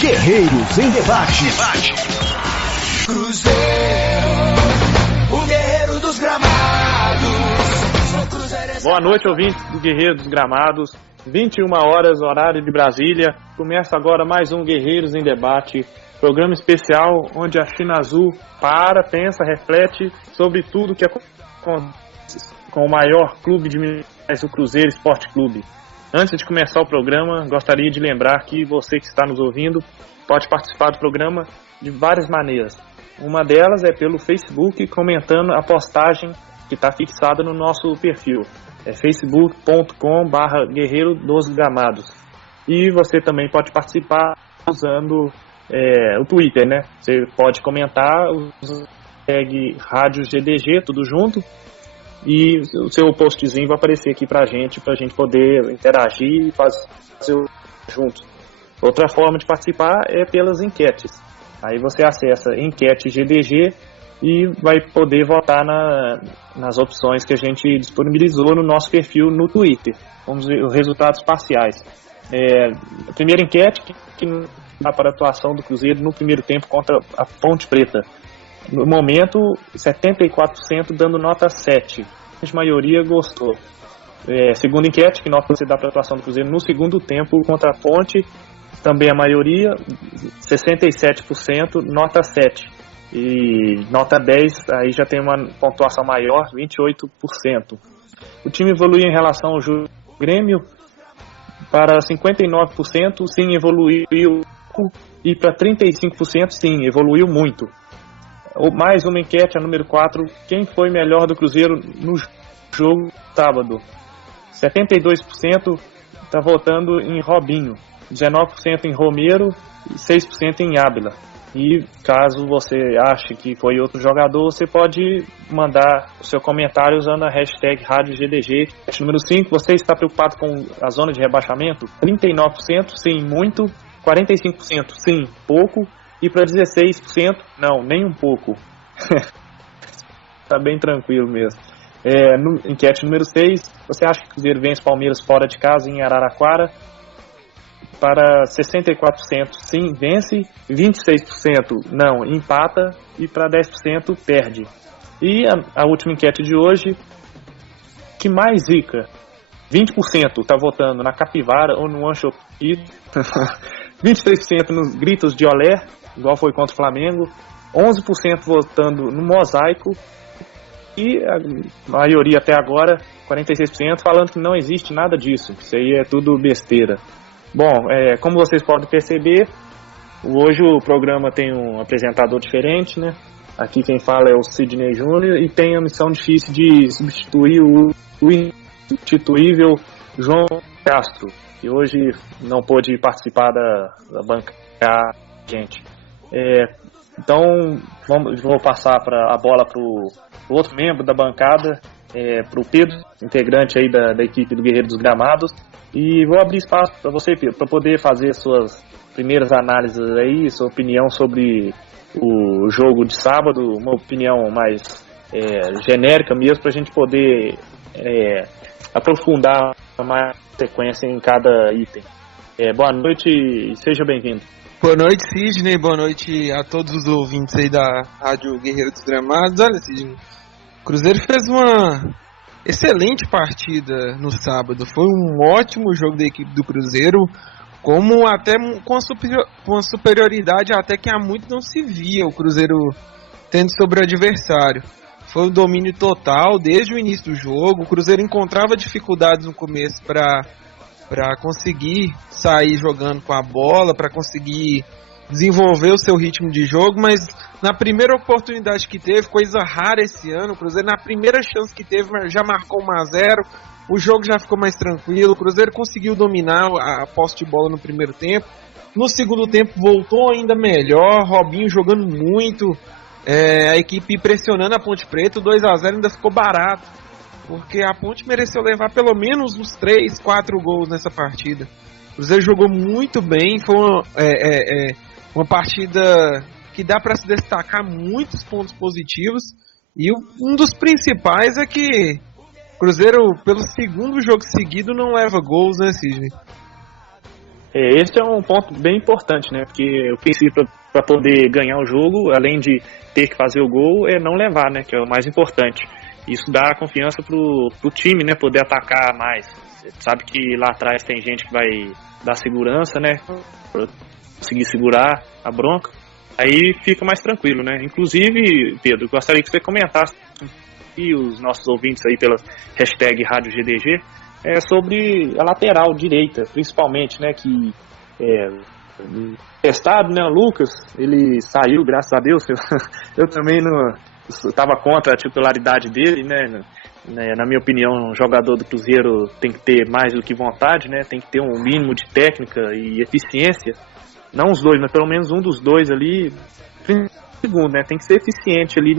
Guerreiros em Debate. Cruzeiro, o guerreiro dos gramados. Boa noite, ouvintes do Guerreiro dos Gramados. 21 horas, horário de Brasília. Começa agora mais um Guerreiros em Debate, programa especial onde a China Azul pensa, reflete sobre tudo que acontece com o maior clube de Minas, o Cruzeiro Esporte Clube. Antes de começar o programa, gostaria de lembrar que você que está nos ouvindo pode participar do programa de várias maneiras. Uma delas é pelo Facebook, comentando a postagem que está fixada no nosso perfil. É facebook.com/Guerreiro dos Gramados. E você também pode participar usando o Twitter, né? Você pode comentar, hashtag Rádio GDG, tudo junto. E o seu postzinho vai aparecer aqui pra gente poder interagir e fazer junto. Outra forma de participar é pelas enquetes. Aí você acessa enquete GDG e vai poder votar nas opções que a gente disponibilizou no nosso perfil no Twitter. Vamos ver os resultados parciais. A primeira enquete que dá para a atuação do Cruzeiro no primeiro tempo contra a Ponte Preta. No momento, 74% dando nota 7. A maioria gostou. Segunda enquete, que nota você dá para a atuação do Cruzeiro no segundo tempo contra a Ponte. Também a maioria, 67%, nota 7. E nota 10, aí já tem uma pontuação maior, 28%. O time evoluiu em relação ao Grêmio para 59%, sim, evoluiu. E para 35%, sim, evoluiu muito. Mais uma enquete, a número 4. Quem foi melhor do Cruzeiro no jogo sábado? 72% está votando em Robinho, 19% em Romero e 6% em Ábila. E caso você ache que foi outro jogador, você pode mandar o seu comentário usando a hashtag Rádio GDG. Número 5, você está preocupado com a zona de rebaixamento? 39%, sim, muito. 45%, sim, pouco. E para 16%, não, nem um pouco. Tá bem tranquilo mesmo. Enquete número 6, você acha que o Cruzeiro vence Palmeiras fora de casa em Araraquara? Para 64%, sim, vence. 26%, não, empata. E para 10%, perde. E a última enquete de hoje, que mais zica? 20% tá votando na Capivara ou no Anchoquito. 23% nos gritos de olé, igual foi contra o Flamengo, 11% votando no Mosaico e a maioria até agora, 46%, falando que não existe nada disso, isso aí é tudo besteira. Bom, como vocês podem perceber, hoje o programa tem um apresentador diferente, né? Aqui quem fala é o Sidney Júnior e tem a missão difícil de substituir o insubstituível João Castro, que hoje não pôde participar da bancada, gente. Então, vou passar a bola para o outro membro da bancada, para o Pedro, integrante aí da equipe do Guerreiro dos Gramados, e vou abrir espaço para você, Pedro, para poder fazer suas primeiras análises aí, sua opinião sobre o jogo de sábado, uma opinião mais genérica mesmo, para a gente poder aprofundar mais sequência em cada item. Boa noite e seja bem-vindo. Boa noite, Sidney. Boa noite a todos os ouvintes aí da Rádio Guerreiro dos Gramados. Olha, Sidney, o Cruzeiro fez uma excelente partida no sábado. Foi um ótimo jogo da equipe do Cruzeiro, como até com uma superioridade até que há muito não se via o Cruzeiro tendo sobre o adversário. Foi um domínio total desde o início do jogo. O Cruzeiro encontrava dificuldades no começo para conseguir sair jogando com a bola, para conseguir desenvolver o seu ritmo de jogo, mas na primeira oportunidade que teve, coisa rara esse ano, o Cruzeiro na primeira chance que teve já marcou 1-0, o jogo já ficou mais tranquilo, o Cruzeiro conseguiu dominar a posse de bola no primeiro tempo, no segundo tempo voltou ainda melhor, Robinho jogando muito, a equipe pressionando a Ponte Preta, o 2-0 ainda ficou barato, porque a Ponte mereceu levar pelo menos uns 3, 4 gols nessa partida. O Cruzeiro jogou muito bem, foi uma partida que dá para se destacar muitos pontos positivos, e um dos principais é que o Cruzeiro, pelo segundo jogo seguido, não leva gols, né, Sidney? Esse é um ponto bem importante, né? Porque o princípio para poder ganhar o jogo, além de ter que fazer o gol, é não levar, né? Que é o mais importante. Isso dá confiança pro time, né? Poder atacar mais. Você sabe que lá atrás tem gente que vai dar segurança, né? Pra conseguir segurar a bronca. Aí fica mais tranquilo, né? Inclusive, Pedro, gostaria que você comentasse e os nossos ouvintes aí pela hashtag Rádio GDG sobre a lateral direita, principalmente, né? Que testado, né? O Lucas, ele saiu, graças a Deus. Eu também estava contra a titularidade dele, né? Na minha opinião, um jogador do Cruzeiro tem que ter mais do que vontade, né? Tem que ter um mínimo de técnica e eficiência. Não os dois, mas pelo menos um dos dois ali, segundo, né? Tem que ser eficiente ali,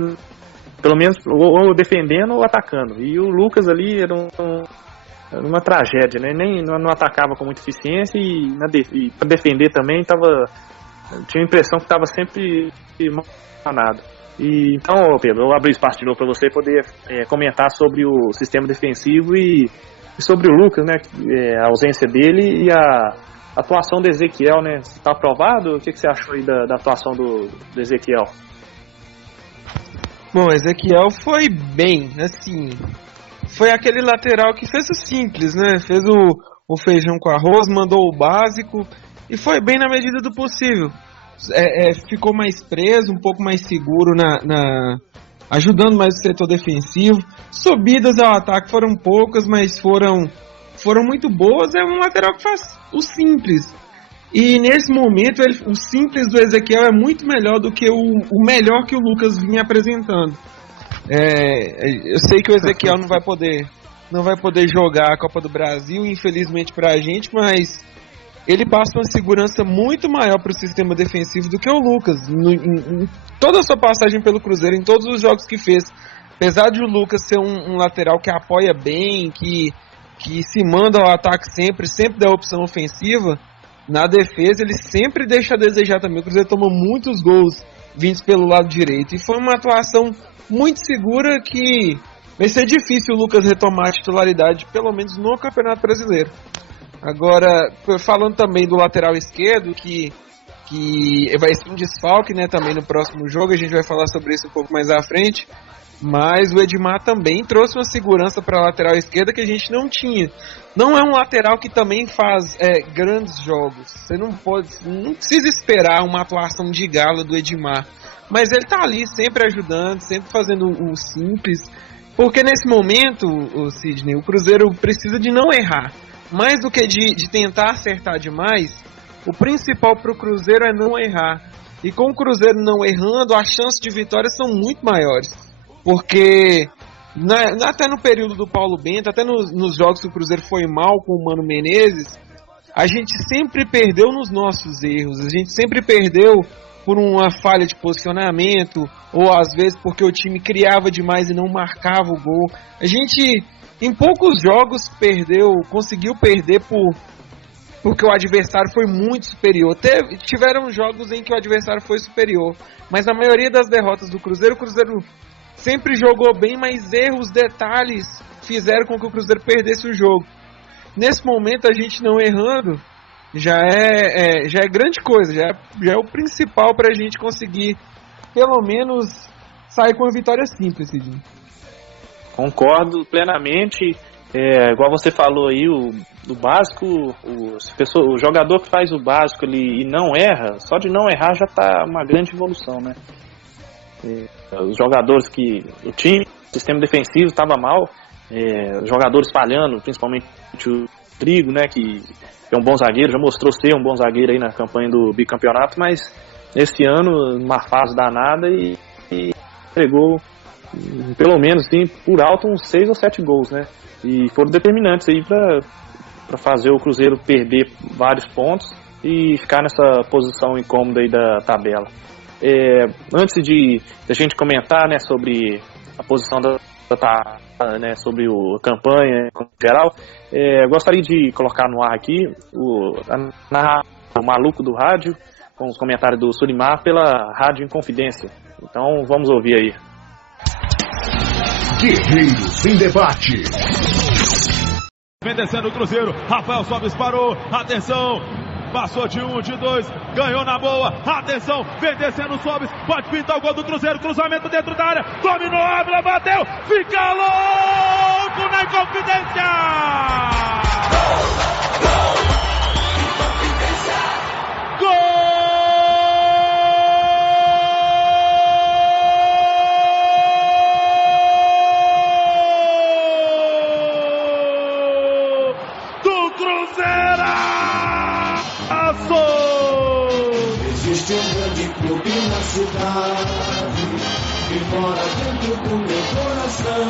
pelo menos ou defendendo ou atacando. E o Lucas ali era uma tragédia, né? Nem não atacava com muita eficiência e para defender também tinha a impressão que estava sempre manado. E então, Pedro, eu vou abrir espaço de novo para você poder comentar sobre o sistema defensivo e sobre o Lucas, né? A ausência dele e a atuação do Ezequiel, né? Está aprovado? O que você achou aí da atuação do Ezequiel? Bom, Ezequiel foi bem, assim, foi aquele lateral que fez o simples, né? Fez o feijão com arroz, mandou o básico e foi bem na medida do possível. Ficou mais preso, um pouco mais seguro ajudando mais o setor defensivo. Subidas ao ataque foram poucas, mas foram muito boas. É um lateral que faz o simples. E nesse momento, o simples do Ezequiel é muito melhor do que o melhor que o Lucas vinha apresentando. Eu sei que o Ezequiel não vai poder jogar a Copa do Brasil, infelizmente pra gente, mas ele passa uma segurança muito maior para o sistema defensivo do que o Lucas. Em toda a sua passagem pelo Cruzeiro, em todos os jogos que fez, apesar de o Lucas ser um lateral que apoia bem, que se manda ao ataque sempre dá opção ofensiva, na defesa ele sempre deixa a desejar também. O Cruzeiro toma muitos gols vindos pelo lado direito, e foi uma atuação muito segura que vai ser difícil o Lucas retomar a titularidade, pelo menos no Campeonato Brasileiro. Agora, falando também do lateral esquerdo, que vai ser um desfalque, né, também no próximo jogo, a gente vai falar sobre isso um pouco mais à frente, mas o Edmar também trouxe uma segurança para a lateral esquerda que a gente não tinha. Não é um lateral que também faz grandes jogos, você não precisa esperar uma atuação de gala do Edmar, mas ele está ali sempre ajudando, sempre fazendo o simples, porque nesse momento, Sidney, o Cruzeiro precisa de não errar. Mais do que de tentar acertar demais, o principal para o Cruzeiro é não errar. E com o Cruzeiro não errando, as chances de vitória são muito maiores. Porque até no período do Paulo Bento, até nos jogos que o Cruzeiro foi mal com o Mano Menezes, a gente sempre perdeu nos nossos erros. A gente sempre perdeu por uma falha de posicionamento, ou às vezes porque o time criava demais e não marcava o gol. A gente, em poucos jogos, conseguiu perder porque o adversário foi muito superior. Tiveram jogos em que o adversário foi superior, mas na maioria das derrotas do Cruzeiro, o Cruzeiro sempre jogou bem, mas erros, detalhes fizeram com que o Cruzeiro perdesse o jogo. Nesse momento, a gente não errando já é grande coisa, já é o principal para a gente conseguir pelo menos sair com uma vitória simples, Sidney. Concordo plenamente. Igual você falou aí, o básico, o jogador que faz o básico ali e não erra, só de não errar já está uma grande evolução, né? Os jogadores o time, o sistema defensivo estava mal, os jogadores falhando, principalmente o Trigo, né, que é um bom zagueiro, já mostrou ser um bom zagueiro aí na campanha do bicampeonato, mas esse ano numa fase danada e pegou pelo menos assim, por alto uns 6 ou 7 gols, né? E foram determinantes aí para fazer o Cruzeiro perder vários pontos e ficar nessa posição incômoda aí da tabela. Antes de a gente comentar, né, sobre a posição da tabela, né, sobre a campanha em geral, gostaria de colocar no ar aqui o maluco do rádio com os comentários do Sulimar pela Rádio Inconfidência. Então vamos ouvir aí. Guerreiros em debate. Vem descendo o Cruzeiro, Rafael Sobis parou, atenção, passou de 1, de 2, ganhou na boa, atenção, vem descendo o Sobis, pode pintar o gol do Cruzeiro, cruzamento dentro da área, dominou, Ávila, bateu, fica louco na Inconfidência! Gol! Existe um grande clube na cidade, que mora dentro do meu coração.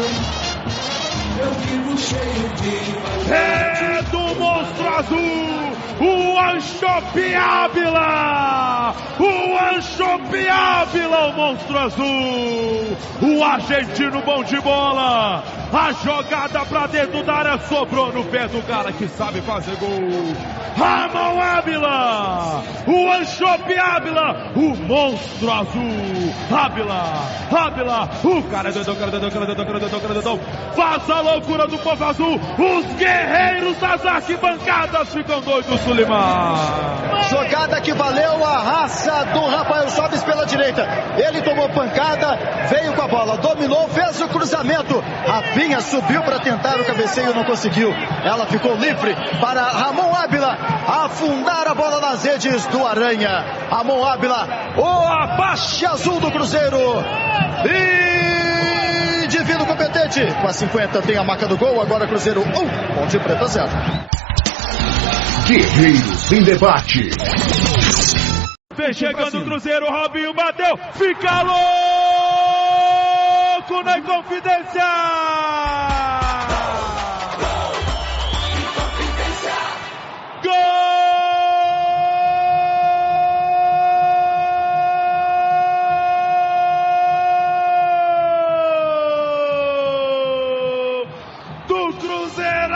Eu vivo cheio de vaidade. É do monstro azul, o Anchope Ávila! O Anchope Ávila, o monstro azul! O argentino bom de bola! A jogada pra dentro da área sobrou no pé do cara que sabe fazer gol! Ramon Ávila! O Anchope Ávila! O monstro azul! Ávila! O cara é doidão, faz a loucura do povo azul! Os guerreiros das arquibancadas ficam doidos, Sulimar! Jogada que valeu a raça do Rafael Sobis pela direita. Ele tomou pancada, veio com a bola, dominou, fez o cruzamento. Rafinha subiu para tentar o cabeceio, não conseguiu. Ela ficou livre para Ramon Ávila afundar a bola nas redes do Aranha. Ramon Ávila, o Apache azul do Cruzeiro. E divino competente. Com a 50 tem a marca do gol. Agora Cruzeiro 1, Ponte Preta 0. Guerreiros em debate. Vem chegando o Cruzeiro, Robinho bateu, fica louco na Inconfidência! Gol! Do Cruzeiraço!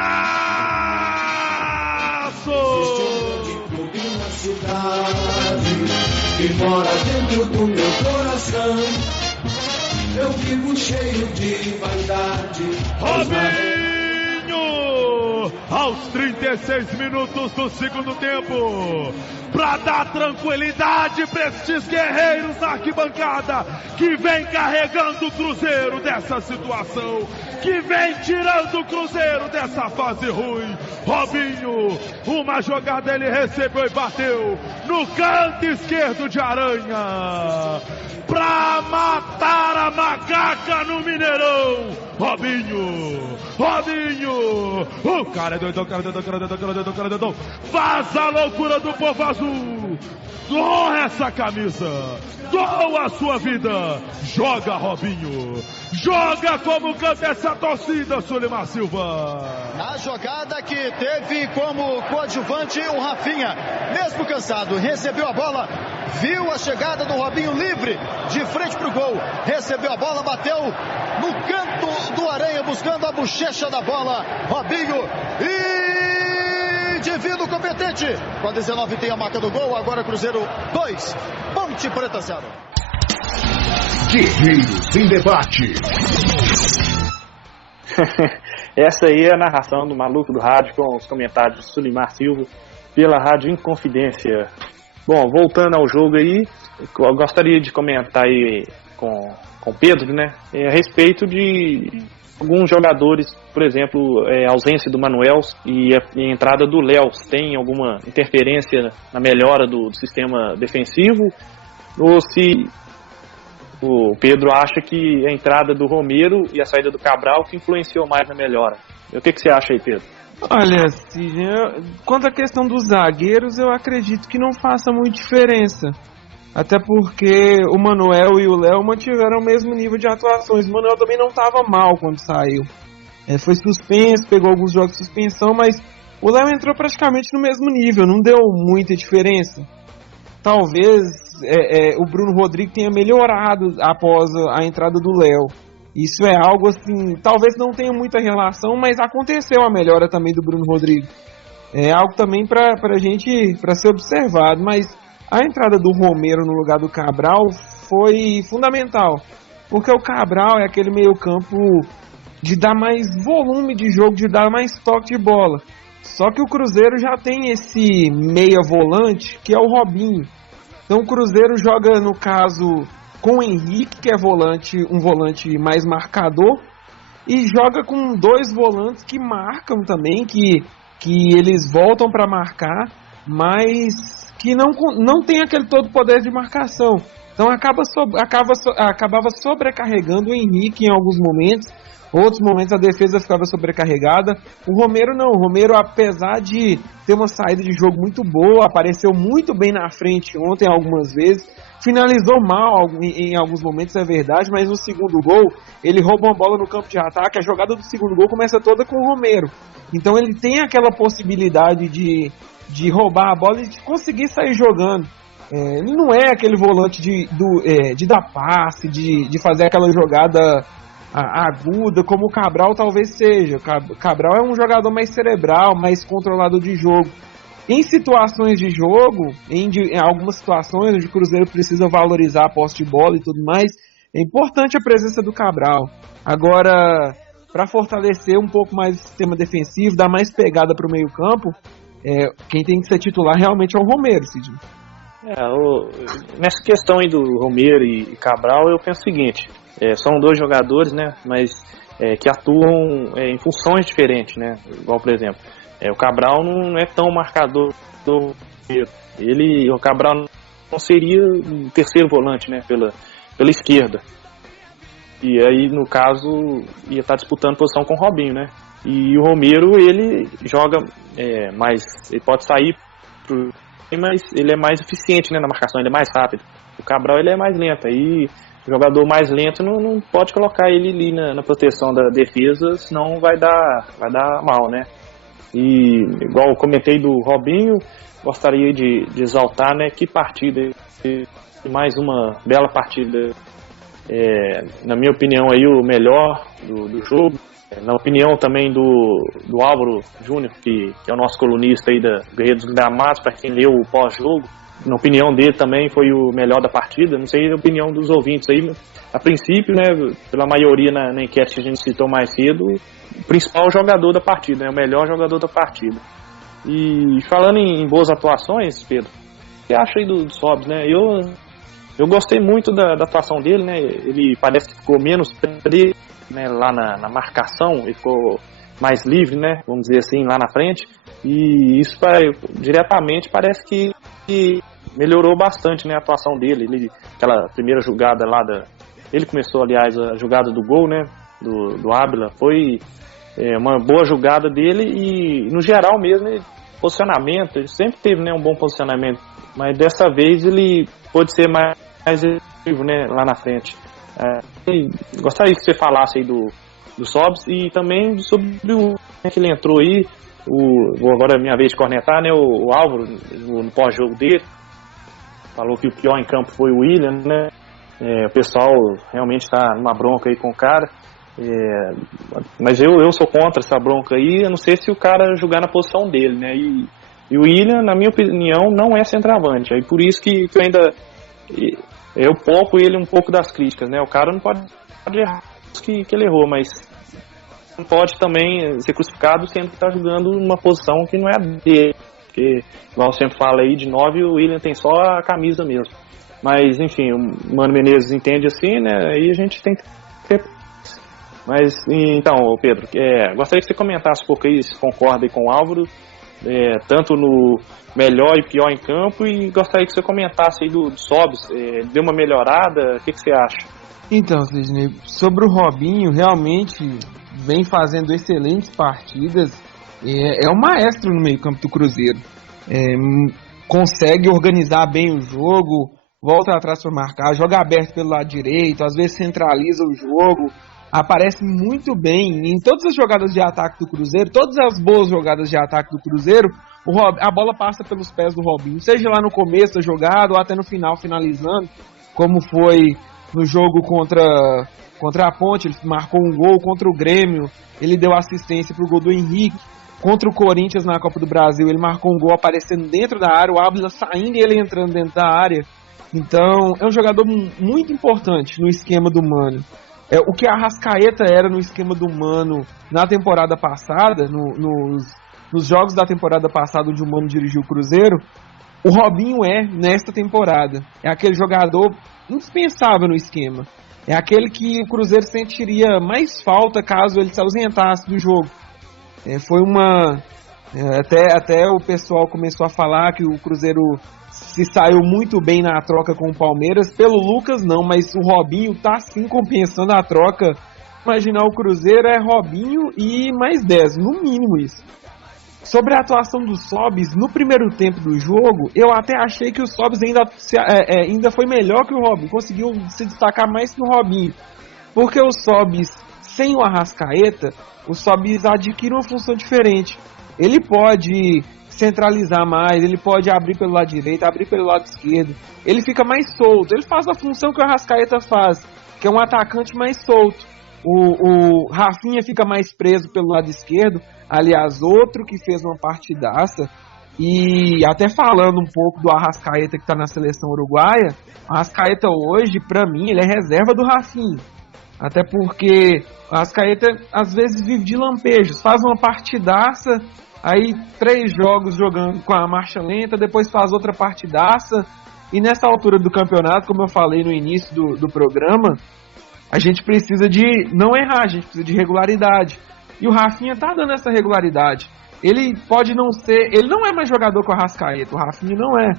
Que mora dentro do meu coração. Eu vivo cheio de vaidade. Robinho! Aos 36 minutos do segundo tempo, pra dar tranquilidade pra estes guerreiros da arquibancada, que vem carregando o Cruzeiro dessa situação, que vem tirando o Cruzeiro dessa fase ruim. Robinho, uma jogada ele recebeu e bateu no canto esquerdo de Aranha, pra matar a macaca no Mineirão. Robinho, o cara é doidão, faz a loucura do povo azul, doa essa camisa, doa a sua vida, joga Robinho, joga como canta essa torcida, Sulimar Silva. Na jogada que teve como coadjuvante o Rafinha, mesmo cansado, recebeu a bola, viu a chegada do Robinho livre, de frente pro gol, recebeu a bola, bateu no canto do Aranha, buscando a bochecha da bola, Robinho, e divino competente, com a 19 tem a marca do gol, agora Cruzeiro 2, Ponte Preta 0. Guerreiros em debate. Essa aí é a narração do maluco do rádio com os comentários de Sulimar Silva pela Rádio Inconfidência. Bom, voltando ao jogo aí, eu gostaria de comentar aí com o Pedro, né, a respeito de alguns jogadores, por exemplo, a ausência do Manuel e a entrada do Léo. Tem alguma interferência na melhora do sistema defensivo? Ou se o Pedro acha que a entrada do Romero e a saída do Cabral que influenciou mais na melhora? O que você acha aí, Pedro? Olha, quanto à questão dos zagueiros, eu acredito que não faça muita diferença. Até porque o Manuel e o Léo mantiveram o mesmo nível de atuações. O Manuel também não estava mal quando saiu. Foi suspenso, pegou alguns jogos de suspensão, mas o Léo entrou praticamente no mesmo nível, não deu muita diferença. Talvez o Bruno Rodrigues tenha melhorado após a entrada do Léo. Isso é algo assim, talvez não tenha muita relação, mas aconteceu a melhora também do Bruno Rodrigues. É algo também para ser observado, mas a entrada do Romero no lugar do Cabral foi fundamental, porque o Cabral é aquele meio campo de dar mais volume de jogo, de dar mais toque de bola. Só que o Cruzeiro já tem esse meia volante, que é o Robinho. Então o Cruzeiro joga, no caso, com o Henrique, que é um volante mais marcador, e joga com 2 volantes que marcam também, que eles voltam para marcar, mas que não tem aquele todo poder de marcação. Então acabava sobrecarregando o Henrique em alguns momentos. Outros momentos a defesa ficava sobrecarregada. O Romero não. O Romero, apesar de ter uma saída de jogo muito boa, apareceu muito bem na frente ontem algumas vezes. Finalizou mal em alguns momentos, é verdade, mas no segundo gol, ele rouba uma bola no campo de ataque. A jogada do segundo gol começa toda com o Romero. Então ele tem aquela possibilidade de roubar a bola e de conseguir sair jogando. Ele não é aquele volante de dar passe, de fazer aquela jogada aguda, como o Cabral talvez seja. O Cabral é um jogador mais cerebral, mais controlador de jogo. Em situações de jogo, em algumas situações onde o Cruzeiro precisa valorizar a posse de bola e tudo mais, é importante a presença do Cabral. Agora, para fortalecer um pouco mais o sistema defensivo, dar mais pegada para o meio campo, quem tem que ser titular realmente é o Romero, Sidney. Nessa questão aí do Romero e Cabral, eu penso o seguinte: são 2 jogadores, né, mas que atuam em funções diferentes, né? Igual, por exemplo, o Cabral não é tão marcador do Romero. O Cabral não seria um terceiro volante, né, pela esquerda. E aí, no caso, ia estar disputando posição com o Robinho, né? E o Romero, ele joga mais, ele pode sair mas ele é mais eficiente, né, na marcação, ele é mais rápido. O Cabral, ele é mais lento, aí o jogador mais lento não pode colocar ele ali na proteção da defesa, senão vai dar mal, né? E igual eu comentei do Robinho, gostaria de exaltar, né, que partida, mais uma bela partida, na minha opinião aí o melhor do jogo. Na opinião também do Álvaro Júnior, que é o nosso colunista aí da Guerreiro dos Gramados, para quem leu o pós-jogo, na opinião dele também foi o melhor da partida. Não sei a opinião dos ouvintes aí, a princípio, né, pela maioria na enquete que a gente citou mais cedo, o principal jogador da partida, né, o melhor jogador da partida. E falando em boas atuações, Pedro, o que você acha aí do Sobs, né? Eu gostei muito da atuação dele, né? Ele parece que ficou menos preso, né, lá na marcação, ele ficou mais livre, né, vamos dizer assim, lá na frente, e isso diretamente parece que melhorou bastante, né, a atuação dele. Aquela primeira jogada lá ele começou, aliás, a jogada do gol, né, do Ábila, foi uma boa jogada dele, e no geral mesmo, posicionamento, ele sempre teve, né, um bom posicionamento, mas dessa vez ele pôde ser mais efetivo, né, lá na frente. Gostaria que você falasse aí do Sobs e também sobre o que ele entrou aí. Agora é minha vez de cornetar, né? O Álvaro, no pós-jogo dele, falou que o pior em campo foi o William, né? O pessoal realmente está numa bronca aí com o cara. Mas eu sou contra essa bronca aí. Eu não sei se o cara jogar na posição dele, né? E o William, na minha opinião, não é centroavante. Aí por isso que eu ainda. Eu poupo ele um pouco das críticas, né? O cara não pode errar que ele errou, mas não pode também ser crucificado sendo que está jogando numa posição que não é a dele. Porque, igual eu sempre falo aí, de 9 o William tem só a camisa mesmo. Mas, enfim, o Mano Menezes entende assim, né? Aí a gente tem que ter. Mas, então, Pedro, gostaria que você comentasse um pouco aí, se concorda aí com o Álvaro, tanto no melhor e pior em campo, e gostaria que você comentasse aí do Sobs, deu uma melhorada, o que você acha? Então, Sidney, sobre o Robinho, realmente vem fazendo excelentes partidas, é um maestro no meio campo do Cruzeiro, consegue organizar bem o jogo, volta atrás para marcar, joga aberto pelo lado direito, às vezes centraliza o jogo, aparece muito bem em todas as jogadas de ataque do Cruzeiro, todas as boas jogadas de ataque do Cruzeiro, a bola passa pelos pés do Robinho, seja lá no começo da jogada ou até no final, finalizando, como foi no jogo contra a Ponte, ele marcou um gol, contra o Grêmio, ele deu assistência para o gol do Henrique, contra o Corinthians na Copa do Brasil, ele marcou um gol aparecendo dentro da área, o Ábila saindo e ele entrando dentro da área. Então, é um jogador muito importante no esquema do Mano. O que a Arrascaeta era no esquema do Mano na temporada passada, nos jogos da temporada passada onde o Mano dirigiu o Cruzeiro, o Robinho nesta temporada. É aquele jogador indispensável no esquema. É aquele que o Cruzeiro sentiria mais falta caso ele se ausentasse do jogo. Foi uma... Até o pessoal começou a falar que o Cruzeiro se saiu muito bem na troca com o Palmeiras. Pelo Lucas não, mas o Robinho tá sim compensando a troca. Imaginar o Cruzeiro é Robinho e mais 10, no mínimo isso. Sobre a atuação do Sobis, no primeiro tempo do jogo, eu até achei que o Sobis ainda foi melhor que o Robinho, conseguiu se destacar mais que o Robinho. Porque o Sobis, sem o Arrascaeta, o Sobis adquire uma função diferente. Ele pode centralizar mais, ele pode abrir pelo lado direito, abrir pelo lado esquerdo. Ele fica mais solto, ele faz a função que o Arrascaeta faz, que é um atacante mais solto. O Rafinha fica mais preso pelo lado esquerdo. Aliás, outro que fez uma partidaça. E até falando um pouco do Arrascaeta que está na seleção uruguaia, o Arrascaeta hoje, para mim, ele é reserva do Rafinha. Até porque o Arrascaeta às vezes vive de lampejos, faz uma partidaça, aí 3 jogos jogando com a marcha lenta, depois faz outra partidaça. E nessa altura do campeonato, como eu falei no início do programa, a gente precisa de não errar, a gente precisa de regularidade. E o Rafinha tá dando essa regularidade. Ele pode não ser... Ele não é mais jogador que o Arrascaeta, o Rafinha não é.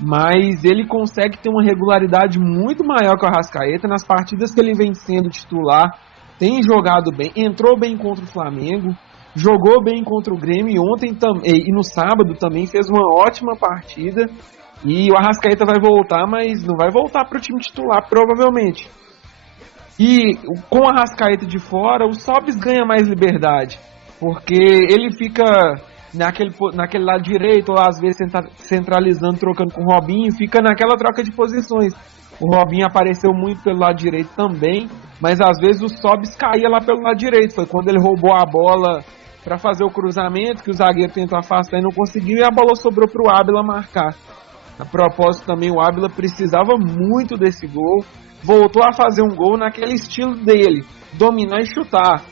Mas ele consegue ter uma regularidade muito maior que o Arrascaeta. Nas partidas que ele vem sendo titular, tem jogado bem. Entrou bem contra o Flamengo, jogou bem contra o Grêmio. Ontem e no sábado também fez uma ótima partida. E o Arrascaeta vai voltar, mas não vai voltar para o time titular, provavelmente. E com o Arrascaeta de fora, o Sobis ganha mais liberdade, porque ele fica naquele lado direito, ou às vezes centralizando, trocando com o Robinho, fica naquela troca de posições. O Robinho apareceu muito pelo lado direito também, mas às vezes o Sobis caía lá pelo lado direito. Foi quando ele roubou a bola para fazer o cruzamento, que o zagueiro tentou afastar e não conseguiu, e a bola sobrou para o Ábila marcar. A propósito também, o Ábila precisava muito desse gol. Voltou a fazer um gol naquele estilo dele, dominar e chutar.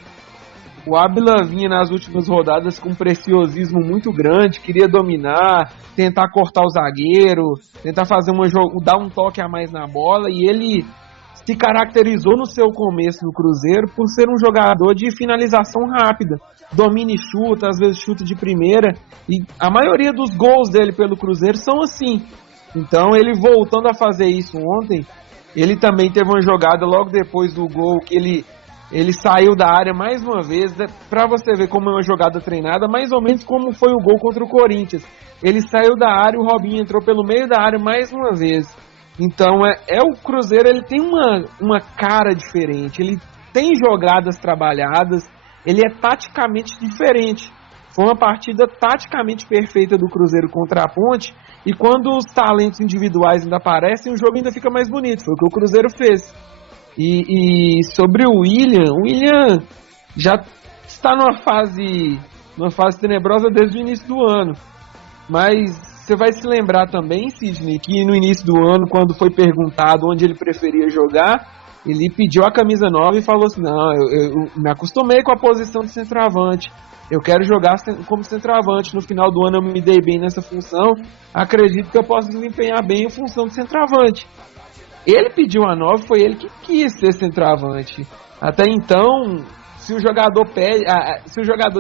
O Ábila vinha nas últimas rodadas com um preciosismo muito grande, queria dominar, tentar cortar o zagueiro, tentar fazer dar um toque a mais na bola, e ele se caracterizou no seu começo no Cruzeiro por ser um jogador de finalização rápida, domina e chuta, às vezes chuta de primeira, e a maioria dos gols dele pelo Cruzeiro são assim. Então ele voltando a fazer isso ontem, ele também teve uma jogada logo depois do gol que ele saiu da área mais uma vez, para você ver como é uma jogada treinada, mais ou menos como foi o gol contra o Corinthians. Ele saiu da área e o Robinho entrou pelo meio da área mais uma vez. Então o Cruzeiro, ele tem uma cara diferente, ele tem jogadas trabalhadas, ele é taticamente diferente. Foi uma partida taticamente perfeita do Cruzeiro contra a Ponte, e quando os talentos individuais ainda aparecem, o jogo ainda fica mais bonito. Foi o que o Cruzeiro fez. E sobre o William já está numa fase tenebrosa desde o início do ano. Mas você vai se lembrar também, Sidney, que no início do ano, quando foi perguntado onde ele preferia jogar, ele pediu a camisa 9 e falou assim: não, eu me acostumei com a posição de centroavante, eu quero jogar como centroavante. No final do ano eu me dei bem nessa função, acredito que eu posso desempenhar bem a função de centroavante. Ele pediu a 9, foi ele que quis ser centroavante. Até então, se o jogador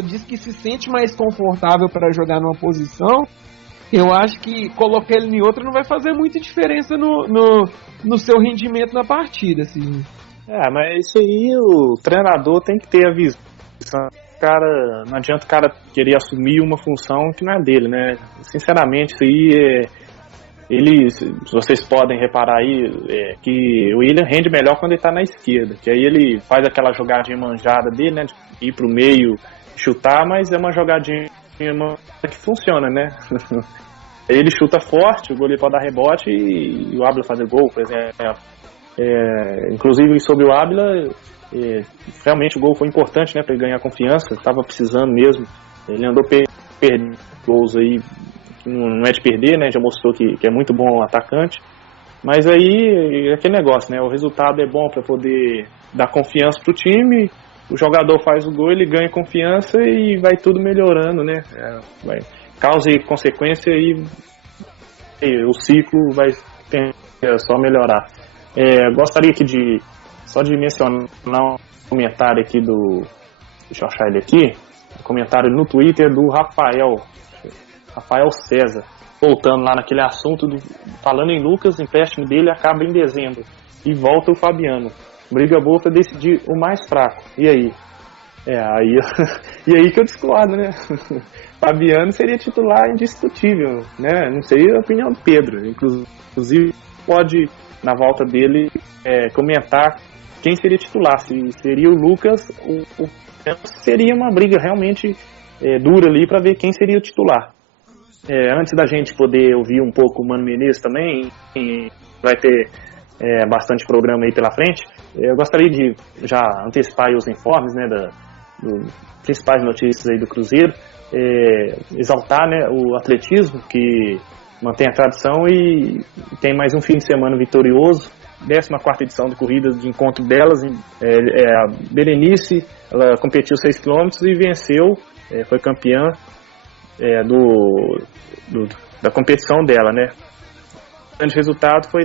diz que se sente mais confortável para jogar numa posição, eu acho que colocar ele em outra não vai fazer muita diferença no seu rendimento na partida, assim. Mas isso aí o treinador tem que ter a visão. Cara, não adianta o cara querer assumir uma função que não é dele, né? Sinceramente, isso aí vocês podem reparar aí que o William rende melhor quando ele tá na esquerda, que aí ele faz aquela jogadinha manjada dele, né, de ir pro meio, chutar, mas é uma jogadinha que funciona, né? Ele chuta forte, o goleiro pode dar rebote e o Ábila fazer gol, por exemplo. Inclusive sobre o Ábila, realmente o gol foi importante, né, para ele ganhar confiança, estava precisando mesmo. Ele andou perdendo gols aí, não é de perder, né, já mostrou que é muito bom atacante, mas aí é aquele negócio, né, o resultado é bom para poder dar confiança pro time, o jogador faz o gol, ele ganha confiança e vai tudo melhorando, né? Causa e consequência e o ciclo vai só melhorar. Gostaria aqui só de mencionar um comentário aqui deixa eu achar ele aqui, um comentário no Twitter do Rafael César, voltando lá naquele assunto, falando em Lucas, o empréstimo dele acaba em dezembro, e volta o Fabiano. Briga boa para decidir o mais fraco. E aí? E aí que eu discordo, né? Fabiano seria titular indiscutível, né? Não sei a opinião do Pedro. Inclusive, pode, na volta dele, comentar quem seria titular. Se seria o Lucas, seria uma briga realmente dura ali para ver quem seria o titular. Antes da gente poder ouvir um pouco o Mano Menezes também, vai ter bastante programa aí pela frente, eu gostaria de já antecipar aí os informes, né, das principais notícias aí do Cruzeiro, exaltar, né, o atletismo, que mantém a tradição e tem mais um fim de semana vitorioso, 14ª edição de corrida de encontro delas, a Berenice, ela competiu 6 km e venceu, foi campeã da competição dela, né. O grande resultado foi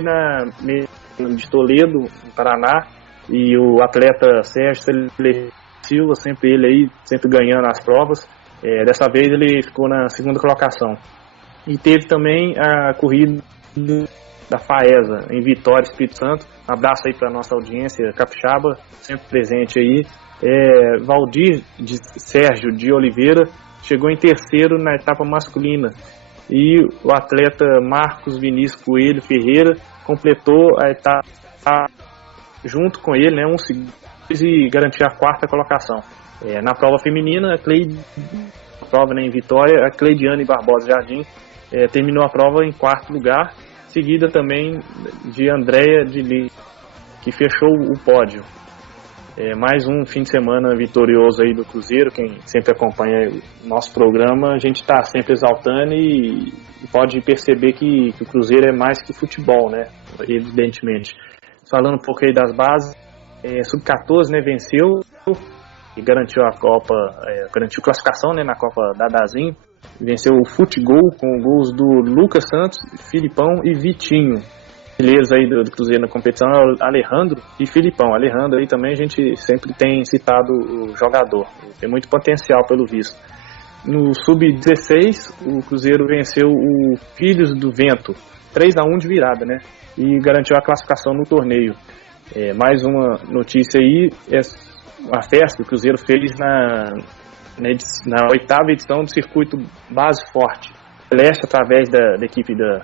de Toledo, no Paraná, e o atleta Sérgio Silva, sempre ele aí, sempre ganhando as provas, dessa vez ele ficou na 2ª colocação. E teve também a corrida da Faesa, em Vitória, Espírito Santo. Um abraço aí para nossa audiência capixaba, sempre presente aí. Valdir Sérgio de Oliveira chegou em 3º na etapa masculina, e o atleta Marcos Vinícius Coelho Ferreira completou a etapa junto com ele, né, um segundo, e garantiu a 4ª colocação. Na prova feminina, em Vitória, a Cleidiane Barbosa Jardim terminou a prova em 4º lugar, seguida também de Andréia de Lima, que fechou o pódio. Mais um fim de semana vitorioso aí do Cruzeiro. Quem sempre acompanha o nosso programa, a gente está sempre exaltando e pode perceber que o Cruzeiro é mais que futebol, né? Evidentemente. Falando um pouco aí das bases, Sub-14, né, venceu e garantiu a Copa, garantiu classificação, né, na Copa da Dazinho. Venceu o Futgol com gols do Lucas Santos, Filipão e Vitinho. Brasileiros aí do Cruzeiro na competição é o Alejandro e Filipão. Alejandro aí também a gente sempre tem citado o jogador, tem muito potencial pelo visto. No Sub-16 o Cruzeiro venceu o Filhos do Vento, 3-1 de virada, né? E garantiu a classificação no torneio. Mais uma notícia aí, a festa que o Cruzeiro fez na 8ª edição do circuito Base Forte. Leste, através da equipe da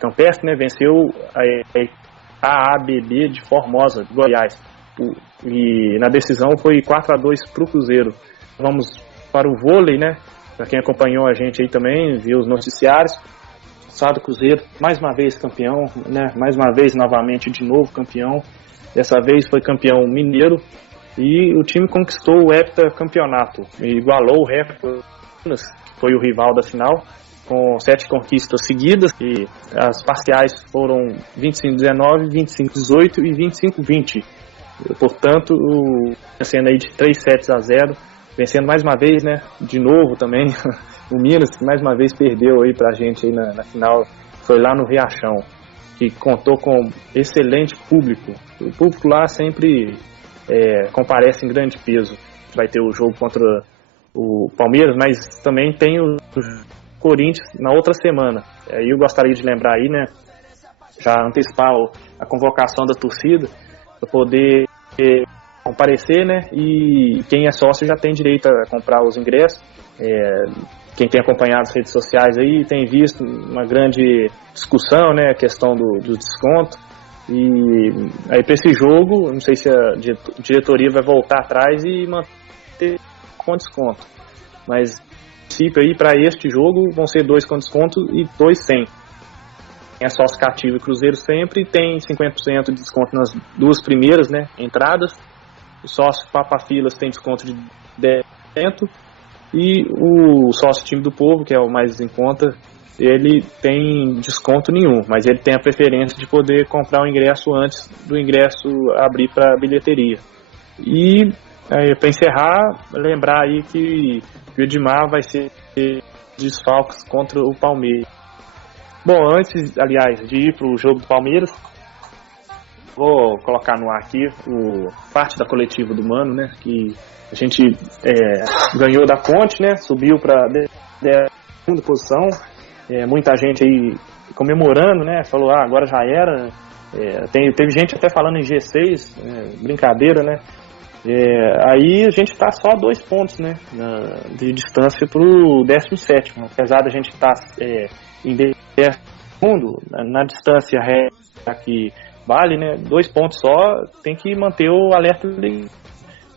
Campestre, né, venceu a ABB de Formosa, de Goiás. E na decisão foi 4-2 para o Cruzeiro. Vamos para o vôlei, né? Para quem acompanhou a gente aí também, viu os noticiários. Sábado Cruzeiro, mais uma vez campeão, né? Mais uma vez, novamente, de novo campeão. Dessa vez foi campeão mineiro. E o time conquistou o heptacampeonato. Igualou o recorde, que foi o rival da final, com 7 conquistas seguidas, e as parciais foram 25-19, 25-18 e 25-20. Portanto, vencendo aí de 3-0, vencendo mais uma vez, né, de novo também, o Minas, que mais uma vez perdeu aí pra gente aí na final, foi lá no Riachão, que contou com excelente público. O público lá sempre comparece em grande peso. Vai ter o jogo contra o Palmeiras, mas também tem o Corinthians na outra semana. Aí eu gostaria de lembrar aí, né, já antecipar a convocação da torcida para poder comparecer, né, e quem é sócio já tem direito a comprar os ingressos. Quem tem acompanhado as redes sociais aí tem visto uma grande discussão, né, a questão do desconto. E aí para esse jogo, não sei se a diretoria vai voltar atrás e manter com desconto, mas aí para este jogo vão ser 2 com desconto e 2 sem. Quem é sócio cativo e Cruzeiro sempre tem 50% de desconto nas 2 primeiras, né, entradas. O sócio Papafilas tem desconto de 10%, e o sócio Time do Povo, que é o mais em conta, ele tem desconto nenhum, mas ele tem a preferência de poder comprar o ingresso antes do ingresso abrir para bilheteria. E Para encerrar, lembrar aí que o Edmar vai ser desfalques contra o Palmeiras. Bom, antes, aliás, de ir para o jogo do Palmeiras, vou colocar no ar aqui parte da coletiva do Mano, né? Que a gente ganhou da Ponte, né? Subiu para a segunda posição. Muita gente aí comemorando, né? Falou, agora já era. Teve gente até falando em G6, brincadeira, né? Aí a gente está só 2 pontos, né? De distância para o 17º. Apesar da gente estar em 10º, na distância aqui vale, né? 2 pontos só, tem que manter o alerta ligado.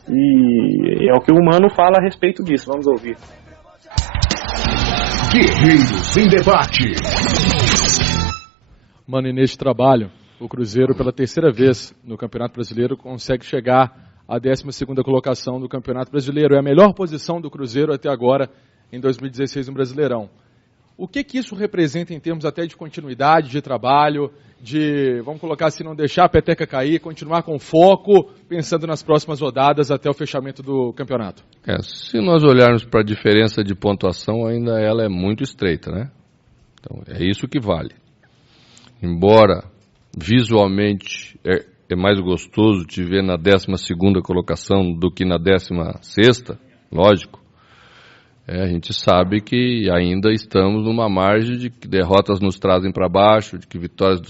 E é o que o Mano fala a respeito disso. Vamos ouvir. Guerreiros em debate. Mano, e neste trabalho, o Cruzeiro, pela terceira vez no Campeonato Brasileiro, consegue chegar à 12ª colocação do Campeonato Brasileiro. É a melhor posição do Cruzeiro até agora, em 2016, no Brasileirão. O que isso representa em termos até de continuidade, de trabalho, de, vamos colocar assim, não deixar a peteca cair, continuar com foco, pensando nas próximas rodadas até o fechamento do campeonato? Se nós olharmos para a diferença de pontuação, ainda ela é muito estreita, né? Então, é isso que vale. Embora visualmente é mais gostoso te ver na 12ª colocação do que na 16ª, lógico, a gente sabe que ainda estamos numa margem de que derrotas nos trazem para baixo, de que vitórias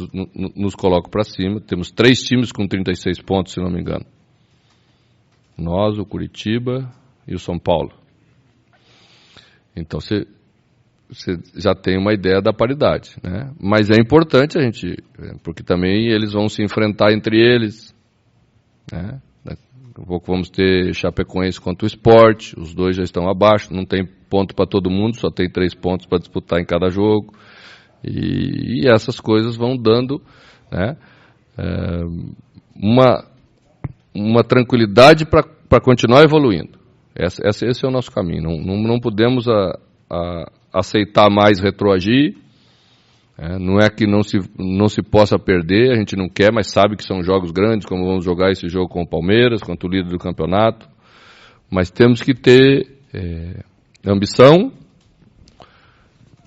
nos colocam para cima. Temos 3 times com 36 pontos, se não me engano. Nós, o Curitiba e o São Paulo. Então você já tem uma ideia da paridade, né? Mas é importante a gente, porque também eles vão se enfrentar entre eles, né? Daqui a pouco vamos ter Chapecoense contra o Sport, os 2 já estão abaixo, não tem ponto para todo mundo, só tem 3 pontos para disputar em cada jogo, e essas coisas vão dando, né, uma tranquilidade para continuar evoluindo. Esse é o nosso caminho. Não podemos aceitar mais retroagir. Não é que não se possa perder, a gente não quer, mas sabe que são jogos grandes, como vamos jogar esse jogo com o Palmeiras, contra o líder do campeonato. Mas temos que ter ambição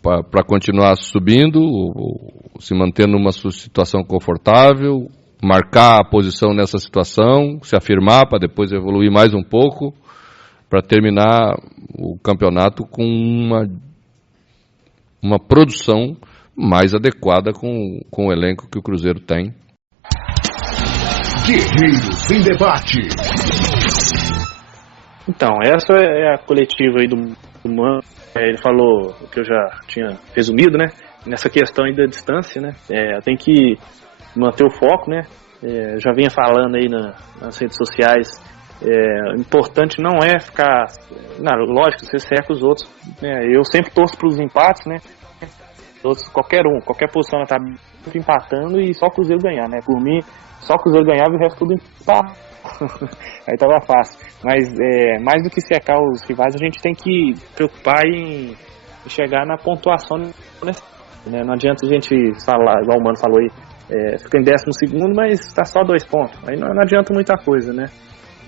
para continuar subindo, ou se mantendo numa situação confortável, marcar a posição nessa situação, se afirmar para depois evoluir mais um pouco, para terminar o campeonato com uma produção mais adequada com o elenco que o Cruzeiro tem. Guerreiros em debate. Então, essa é a coletiva aí do Mano. Ele falou o que eu já tinha resumido, né? Nessa questão aí da distância, né? Tem que manter o foco, né? Já vinha falando aí nas redes sociais. Importante não é ficar... lógico, você cerca os outros. Eu sempre torço para os empates, né? Qualquer posição na tabela, empatando e só o Cruzeiro ganhar, né? Por mim, só o Cruzeiro ganhava e o resto tudo empatado. Aí tava fácil. Mas mais do que secar os rivais, a gente tem que preocupar em chegar na pontuação, né? Não adianta a gente falar, igual o Mano falou aí, fica em 12º, mas está só 2 pontos. Aí não adianta muita coisa, né?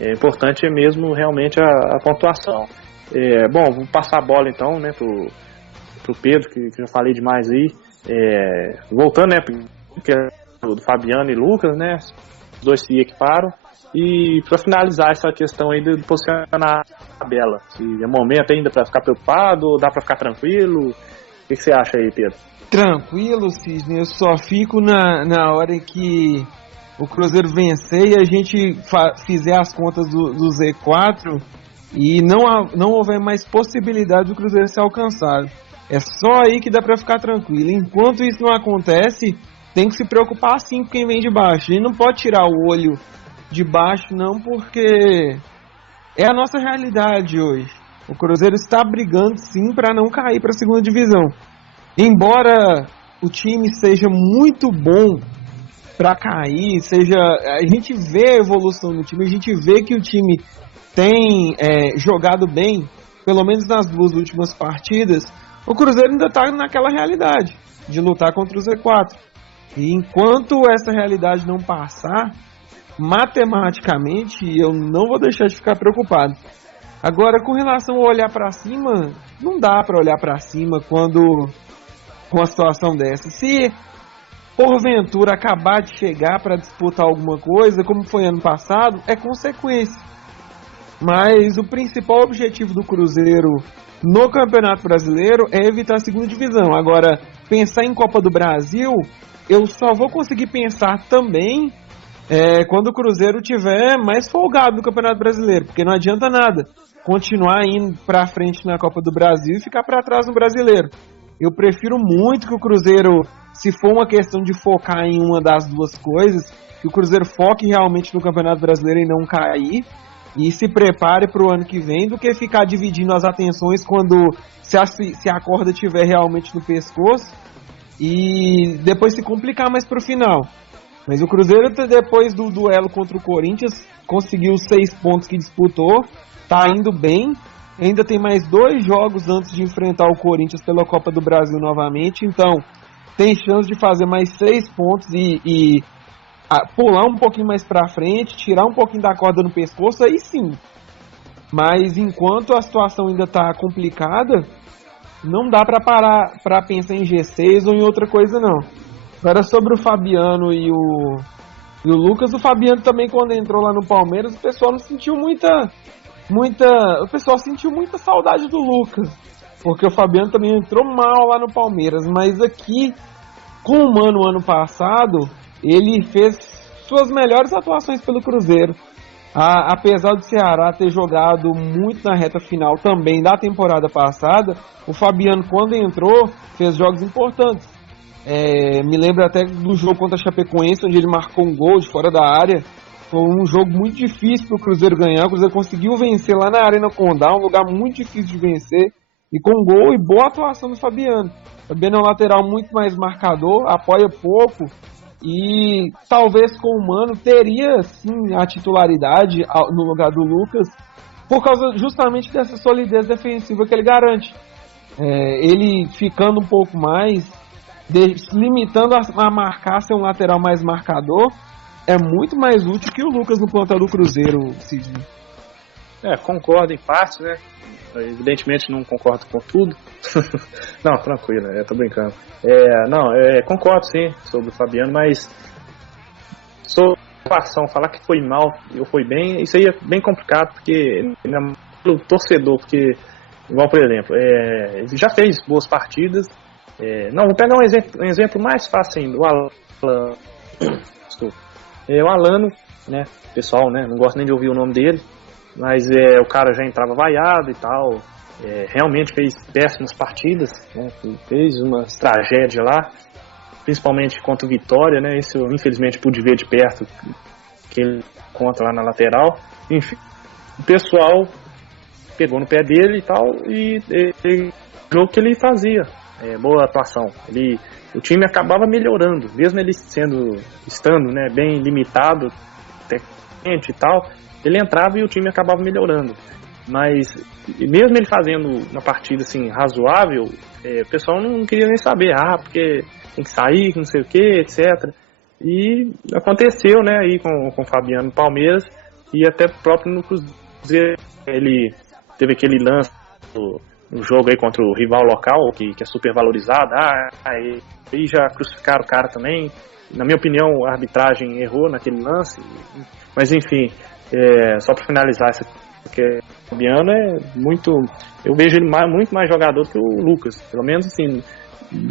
Importante mesmo realmente a pontuação. Bom, vou passar a bola então, né, pro Pedro, que já falei demais aí. Voltando, né, do Fabiano e Lucas, né, os 2 se equiparam. E para finalizar essa questão aí do posicionar na tabela, se é momento ainda para ficar preocupado ou dá para ficar tranquilo? O que você acha aí, Pedro? Tranquilo, Cisne, eu só fico na hora que o Cruzeiro vencer e a gente fizer as contas do Z4 e não houver mais possibilidade do Cruzeiro ser alcançado. É só aí que dá pra ficar tranquilo. Enquanto isso não acontece, tem que se preocupar sim com quem vem de baixo. E não pode tirar o olho de baixo não, porque é a nossa realidade hoje. O Cruzeiro está brigando sim para não cair para a segunda divisão. Embora o time seja muito bom para cair, a gente vê a evolução do time, a gente vê que o time tem jogado bem, pelo menos nas 2 últimas partidas. O Cruzeiro ainda está naquela realidade de lutar contra o Z4. E enquanto essa realidade não passar, matematicamente eu não vou deixar de ficar preocupado. Agora, com relação a olhar para cima, não dá para olhar para cima quando com uma situação dessa. Se porventura acabar de chegar para disputar alguma coisa, como foi ano passado, é consequência. Mas o principal objetivo do Cruzeiro no Campeonato Brasileiro é evitar a segunda divisão. Agora, pensar em Copa do Brasil, eu só vou conseguir pensar também quando o Cruzeiro tiver mais folgado no Campeonato Brasileiro, porque não adianta nada continuar indo para frente na Copa do Brasil e ficar para trás no Brasileiro. Eu prefiro muito que o Cruzeiro, se for uma questão de focar em uma das duas coisas, que o Cruzeiro foque realmente no Campeonato Brasileiro e não cair, e se prepare para o ano que vem, do que ficar dividindo as atenções quando se a corda estiver realmente no pescoço e depois se complicar mais para o final. Mas o Cruzeiro, depois do duelo contra o Corinthians, conseguiu os 6 pontos que disputou, tá indo bem, ainda tem mais 2 jogos antes de enfrentar o Corinthians pela Copa do Brasil novamente, então tem chance de fazer mais 6 pontos e pular um pouquinho mais pra frente, tirar um pouquinho da corda no pescoço, aí sim. Mas enquanto a situação ainda tá complicada, não dá pra parar pra pensar em G6 ou em outra coisa não. Agora sobre o Fabiano e o Lucas, o Fabiano também quando entrou lá no Palmeiras, o pessoal não sentiu o pessoal sentiu muita saudade do Lucas, porque o Fabiano também entrou mal lá no Palmeiras, mas aqui, com o Mano ano passado, ele fez suas melhores atuações pelo Cruzeiro. Apesar do Ceará ter jogado muito na reta final também da temporada passada, o Fabiano, quando entrou, fez jogos importantes. Me lembro até do jogo contra a Chapecoense, onde ele marcou um gol de fora da área. Foi um jogo muito difícil para o Cruzeiro ganhar. O Cruzeiro conseguiu vencer lá na Arena Condá, um lugar muito difícil de vencer, e com gol e boa atuação do Fabiano. O Fabiano é um lateral muito mais marcador, apoia pouco, e talvez com o Mano teria sim a titularidade no lugar do Lucas, por causa justamente dessa solidez defensiva que ele garante. Ele ficando um pouco mais, limitando a marcar, ser um lateral mais marcador, é muito mais útil que o Lucas no plantel do Cruzeiro, Sidney. Concordo em parte, né? Evidentemente não concordo com tudo. Não, tranquilo, tô brincando. Concordo sim sobre o Fabiano, mas sobre a situação, falar que foi mal ou foi bem, isso aí é bem complicado, porque pelo torcedor, porque, igual por exemplo, ele já fez boas partidas. Vou pegar um exemplo mais fácil ainda, o Alano. Desculpa. O Alano, né, pessoal, né, não gosto nem de ouvir o nome dele, mas o cara já entrava vaiado e tal, realmente fez péssimas partidas, né, fez uma tragédia lá, principalmente contra o Vitória, né, isso eu infelizmente pude ver de perto, que ele conta lá na lateral. Enfim, o pessoal pegou no pé dele e tal, e o jogo que ele fazia, boa atuação, o time acabava melhorando, mesmo ele estando, né, bem limitado tecnicamente e tal, ele entrava e o time acabava melhorando. Mas mesmo ele fazendo uma partida assim razoável, o pessoal não queria nem saber, porque tem que sair, não sei o que, etc. E aconteceu, né, aí com o Fabiano no Palmeiras e até próprio no Cruzeiro. Ele teve aquele lance no jogo aí contra o rival local, que é super valorizado, aí já crucificaram o cara também. Na minha opinião, a arbitragem errou naquele lance, mas enfim, só para finalizar essa, porque o Fabiano eu vejo ele muito mais jogador que o Lucas, pelo menos assim,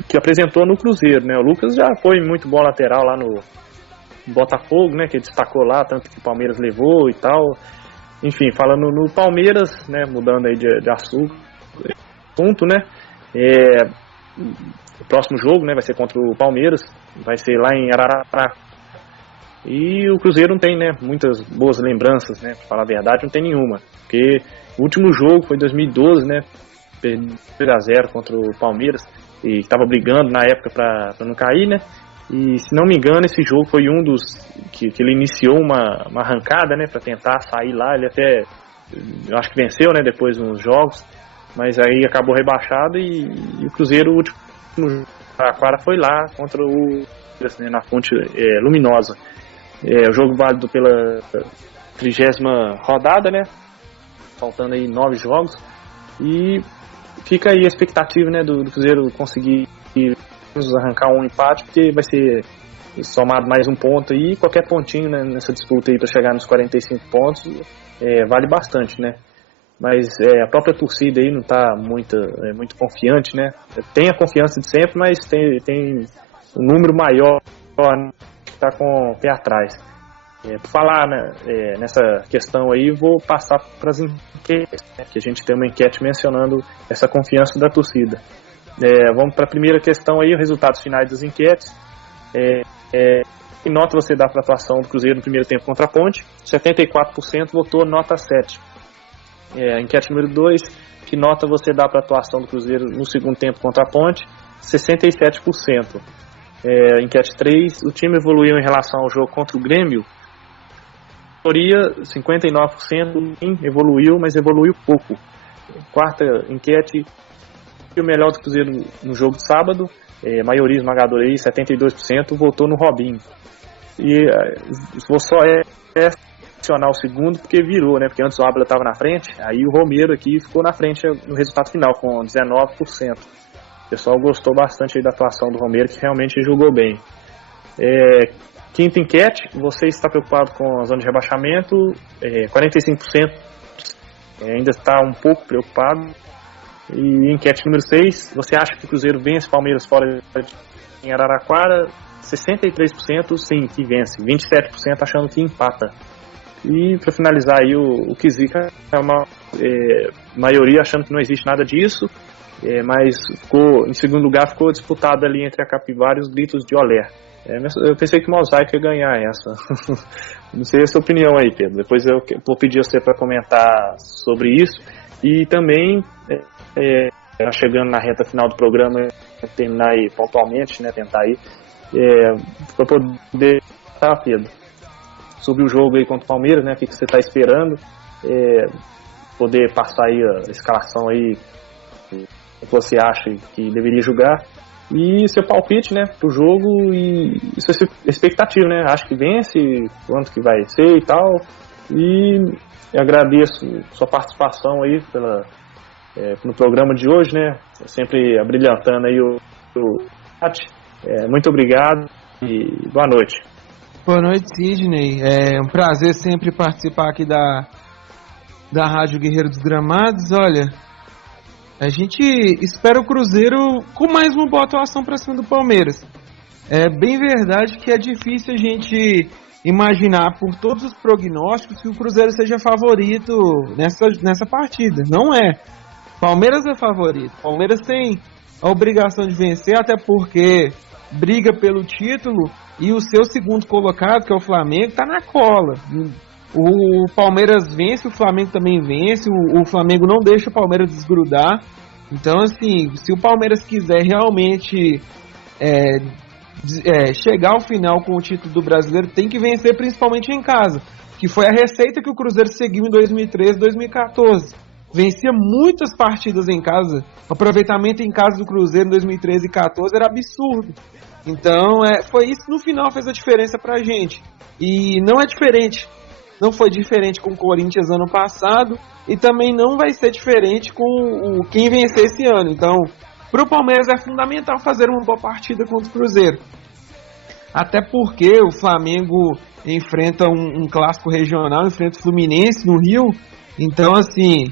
que apresentou no Cruzeiro, né? O Lucas já foi muito bom lateral lá no Botafogo, né, que destacou lá, tanto que o Palmeiras levou e tal. Enfim, falando no Palmeiras, né, mudando aí de assunto, né, o próximo jogo, né, vai ser contra o Palmeiras, vai ser lá em Araraquara, e o Cruzeiro não tem, né, muitas boas lembranças, né, pra falar a verdade, não tem nenhuma, porque o último jogo foi em 2012, né, 3-0 contra o Palmeiras, e estava brigando na época para não cair, né, e se não me engano esse jogo foi um dos que ele iniciou uma arrancada, né, para tentar sair lá, ele até, eu acho que venceu, né, depois uns jogos, mas aí acabou rebaixado e o Cruzeiro, o último Araraquara foi lá contra o, né, na Fonte Luminosa. O jogo válido pela 30ª rodada, né? Faltando aí 9 jogos. E fica aí a expectativa, né, do Cruzeiro conseguir arrancar um empate, porque vai ser somado mais um ponto aí, qualquer pontinho, né, nessa disputa aí para chegar nos 45 pontos vale bastante, né? Mas a própria torcida aí não está muito confiante, né? Tem a confiança de sempre, mas tem um número maior, né, que está com o pé atrás. Por falar, né, nessa questão aí, vou passar para as enquetes, né, que a gente tem uma enquete mencionando essa confiança da torcida. Vamos para a primeira questão aí, os resultados finais das enquetes. Que nota você dá para a atuação do Cruzeiro no primeiro tempo contra a Ponte? 74% votou nota 7. Enquete número 2, que nota você dá para a atuação do Cruzeiro no segundo tempo contra a Ponte? 67%. Enquete 3, o time evoluiu em relação ao jogo contra o Grêmio? A maioria, 59%, evoluiu, mas evoluiu pouco. Quarta enquete, o melhor do Cruzeiro no jogo de sábado? Maioria esmagadora aí, 72%, votou no Robinho. E vou só adicionar o segundo porque virou, né? Porque antes o Ábila estava na frente, aí o Romero aqui ficou na frente no resultado final, com 19%. O pessoal gostou bastante aí da atuação do Romero, que realmente jogou bem. Quinta enquete, você está preocupado com a zona de rebaixamento? 45% ainda está um pouco preocupado. E enquete número 6, você acha que o Cruzeiro vence Palmeiras fora em Araraquara? 63% sim, que vence, 27% achando que empata. E para finalizar aí o Quisica, uma maioria achando que não existe nada disso, mas em segundo lugar ficou disputado ali entre a Capivara e os gritos de Olé. Eu pensei que o Mosaico ia ganhar essa. Não sei a sua opinião aí, Pedro. Depois eu vou pedir você para comentar sobre isso. E também, chegando na reta final do programa, terminar aí pontualmente, né, tentar aí, para poder falar, Pedro, sobre o jogo aí contra o Palmeiras, né, o que você está esperando, poder passar aí a escalação aí que você acha que deveria jogar, e seu palpite, né, pro jogo e sua expectativa, né, acho que vence, quanto que vai ser e tal, e agradeço sua participação aí no programa de hoje, né, sempre abrilhantando aí o chat. Muito obrigado e boa noite. Boa noite, Sidney. É um prazer sempre participar aqui da Rádio Guerreiro dos Gramados. Olha, a gente espera o Cruzeiro com mais uma boa atuação para cima do Palmeiras. É bem verdade que é difícil a gente imaginar, por todos os prognósticos, que o Cruzeiro seja favorito nessa partida. Não é. Palmeiras é favorito. Palmeiras tem a obrigação de vencer, até porque briga pelo título e o seu segundo colocado, que é o Flamengo, está na cola. O Palmeiras vence, o Flamengo também vence, o Flamengo não deixa o Palmeiras desgrudar. Então, assim, se o Palmeiras quiser realmente chegar ao final com o título do Brasileiro, tem que vencer principalmente em casa, que foi a receita que o Cruzeiro seguiu em 2013, 2014. Vencia muitas partidas em casa. O aproveitamento em casa do Cruzeiro em 2013 e 2014 era absurdo. Então, foi isso que no final fez a diferença pra gente. E não é diferente. Não foi diferente com o Corinthians ano passado. E também não vai ser diferente com quem vencer esse ano. Então, pro Palmeiras é fundamental fazer uma boa partida contra o Cruzeiro. Até porque o Flamengo enfrenta um clássico regional, enfrenta o Fluminense no Rio. Então, assim,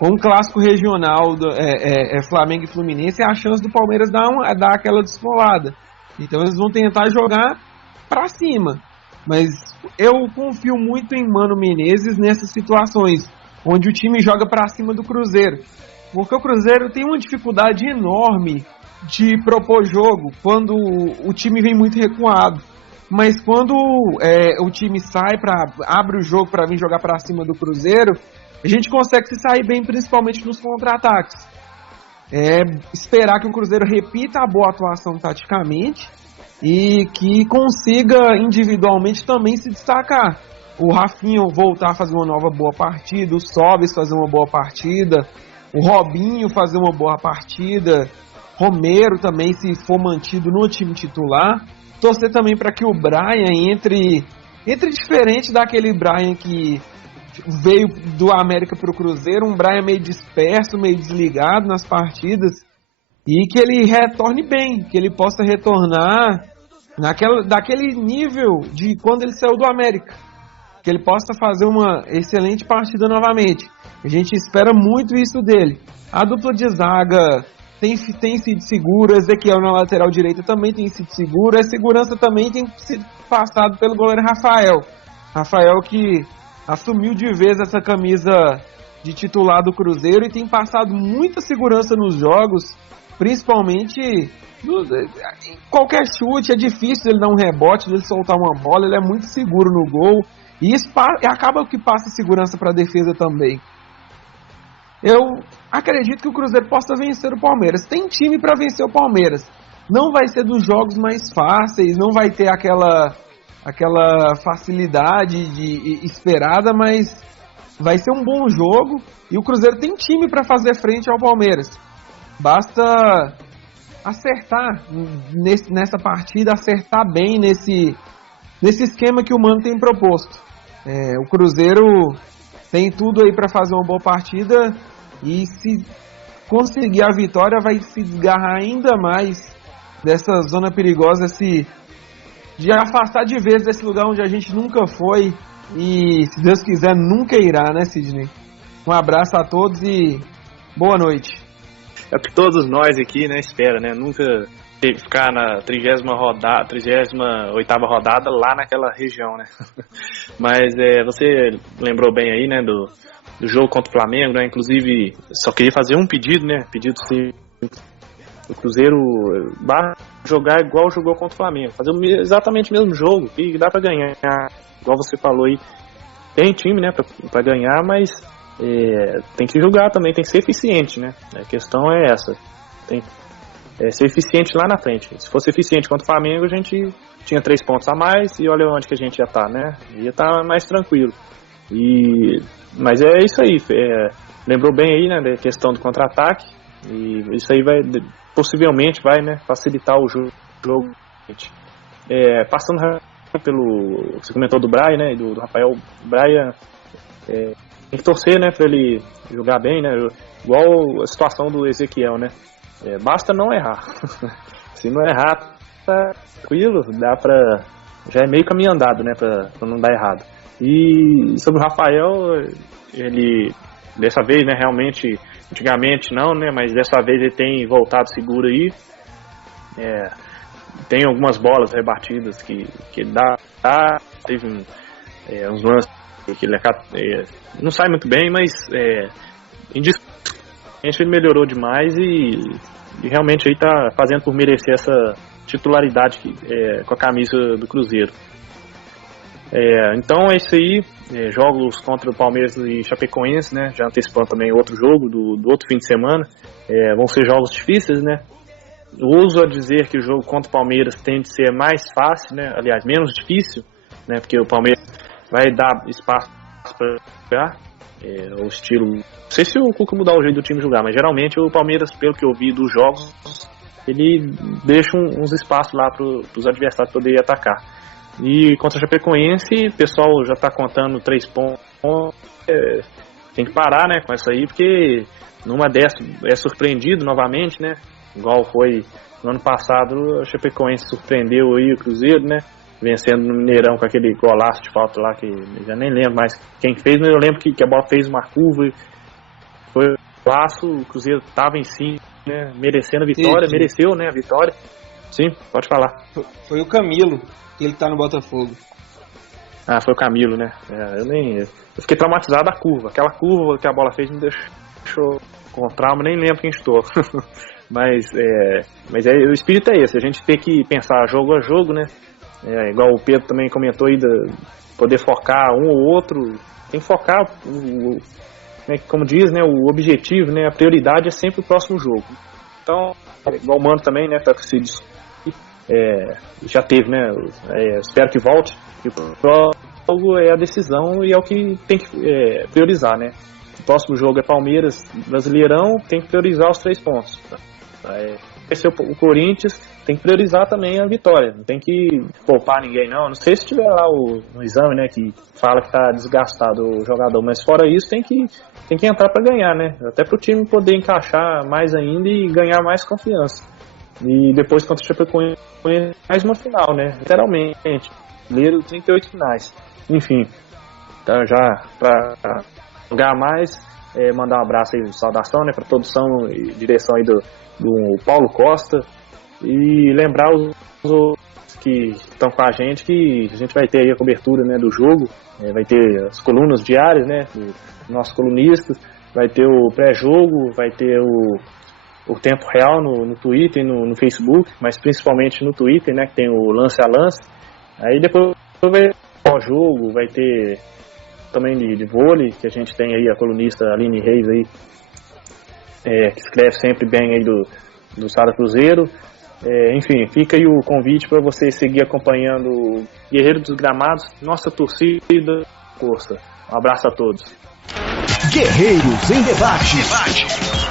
um clássico regional Flamengo e Fluminense, é a chance do Palmeiras dar aquela descolada. Então eles vão tentar jogar pra cima. Mas eu confio muito em Mano Menezes nessas situações, onde o time joga pra cima do Cruzeiro. Porque o Cruzeiro tem uma dificuldade enorme de propor jogo quando o time vem muito recuado. Mas quando o time abre o jogo para vir jogar pra cima do Cruzeiro, a gente consegue se sair bem, principalmente nos contra-ataques. Esperar que o Cruzeiro repita a boa atuação taticamente e que consiga individualmente também se destacar. O Rafinho voltar a fazer uma nova boa partida, o Sobis fazer uma boa partida, o Robinho fazer uma boa partida, Romero também, se for mantido no time titular. Torcer também para que o Brian entre Entre diferente daquele Brian que veio do América pro Cruzeiro, um Brian meio disperso, meio desligado nas partidas, e que ele retorne bem, que ele possa retornar daquele nível de quando ele saiu do América, que ele possa fazer uma excelente partida novamente. A gente espera muito isso dele. A dupla de zaga tem sido segura, Ezequiel na lateral direita também tem sido seguro, a segurança também tem sido passado pelo goleiro Rafael que assumiu de vez essa camisa de titular do Cruzeiro e tem passado muita segurança nos jogos, principalmente em qualquer chute. É difícil ele dar um rebote, ele soltar uma bola, ele é muito seguro no gol e isso acaba que passa segurança para a defesa também. Eu acredito que o Cruzeiro possa vencer o Palmeiras. Tem time para vencer o Palmeiras. Não vai ser dos jogos mais fáceis, não vai ter aquela facilidade esperada, mas vai ser um bom jogo e o Cruzeiro tem time para fazer frente ao Palmeiras. Basta acertar nessa partida, acertar bem nesse esquema que o Mano tem proposto. O Cruzeiro tem tudo aí para fazer uma boa partida e se conseguir a vitória vai se desgarrar ainda mais dessa zona perigosa, de afastar de vez desse lugar onde a gente nunca foi e, se Deus quiser, nunca irá, né, Sidney? Um abraço a todos e boa noite. É o que todos nós aqui, né, espera, né, nunca ficar na 38ª rodada lá naquela região, né. Mas você lembrou bem aí, né, do jogo contra o Flamengo, né, inclusive só queria fazer um pedido, né, o Cruzeiro jogar igual jogou contra o Flamengo, fazer exatamente o mesmo jogo, que dá pra ganhar, igual você falou aí, tem time, né, pra ganhar, mas tem que jogar também, tem que ser eficiente, né, a questão é essa, tem que ser eficiente lá na frente. Se fosse eficiente contra o Flamengo, a gente tinha 3 pontos a mais e olha onde que a gente ia estar, né, ia estar mais tranquilo. Mas é isso aí, lembrou bem aí, né, da questão do contra-ataque, e isso aí possivelmente vai, né, facilitar o jogo. Passando pelo, você comentou do Brian, né, do Rafael. Brian tem que torcer, né, para ele jogar bem, né, igual a situação do Ezequiel, né, basta não errar. Se não errar, tá tranquilo, já é meio caminho andado, né, para não dar errado. E sobre o Rafael, ele dessa vez, né, realmente, antigamente não, né, mas dessa vez ele tem voltado seguro aí. Tem algumas bolas rebatidas que ele dá, teve uns lances que ele não sai muito bem, mas ele melhorou demais e realmente aí tá fazendo por merecer essa titularidade com a camisa do Cruzeiro. Então é isso aí, jogos contra o Palmeiras e Chapecoense, né, já antecipando também outro jogo do outro fim de semana, vão ser jogos difíceis, né, uso a dizer que o jogo contra o Palmeiras tende a ser mais fácil, né, aliás, menos difícil, né, porque o Palmeiras vai dar espaço para jogar, o estilo, não sei se o Cuca mudar o jeito do time jogar, mas geralmente o Palmeiras, pelo que eu vi dos jogos, ele deixa uns espaços lá para os adversários poderem atacar. E contra a Chapecoense, o pessoal já está contando 3 pontos. Tem que parar, né, com isso aí, porque numa dessas é surpreendido novamente, né? Igual foi no ano passado, a Chapecoense surpreendeu aí o Cruzeiro, né? Vencendo no Mineirão com aquele golaço de falta lá, que eu já nem lembro mais quem fez, mas eu lembro que a bola fez uma curva, foi um golaço, o Cruzeiro estava em cima, né? Merecendo a vitória, mereceu, né, a vitória. Sim, pode falar. Foi o Camilo. Ele tá no Botafogo. Foi o Camilo, né? Eu fiquei traumatizado da curva. Aquela curva que a bola fez me deixou com trauma, nem lembro quem estou. mas o espírito é esse, a gente tem que pensar jogo a jogo, né? Igual o Pedro também comentou aí, poder focar um ou outro. Tem que focar, como diz, né, o objetivo, né, a prioridade é sempre o próximo jogo. Então, igual o Mano também, né, tá se já teve, né? Espero que volte. E o próximo jogo é a decisão e é o que tem que priorizar, né? O próximo jogo é Palmeiras, Brasileirão, tem que priorizar os 3 pontos. Esse é o Corinthians tem que priorizar também a vitória, não tem que poupar ninguém não sei se tiver lá no exame, né, que fala que tá desgastado o jogador, mas fora isso tem que entrar para ganhar, né, até pro time poder encaixar mais ainda e ganhar mais confiança. E depois contra o Chapecoense mais uma final, né, literalmente, ler 38 finais, enfim, então já para jogar mais, mandar um abraço aí de saudação, né, para produção e direção aí do Paulo Costa, e lembrar os outros que estão com a gente que a gente vai ter aí a cobertura, né, do jogo, vai ter as colunas diárias, né, do nosso colunista, vai ter o pré-jogo, vai ter o tempo real no Twitter e no Facebook, mas principalmente no Twitter, né, que tem o lance a lance. Aí depois vai ter o jogo, vai ter também de vôlei, que a gente tem aí a colunista Aline Reis aí, que escreve sempre bem aí do Sara Cruzeiro. Enfim, fica aí o convite para você seguir acompanhando o Guerreiro dos Gramados, nossa torcida, força. Um abraço a todos. Guerreiros em Debate.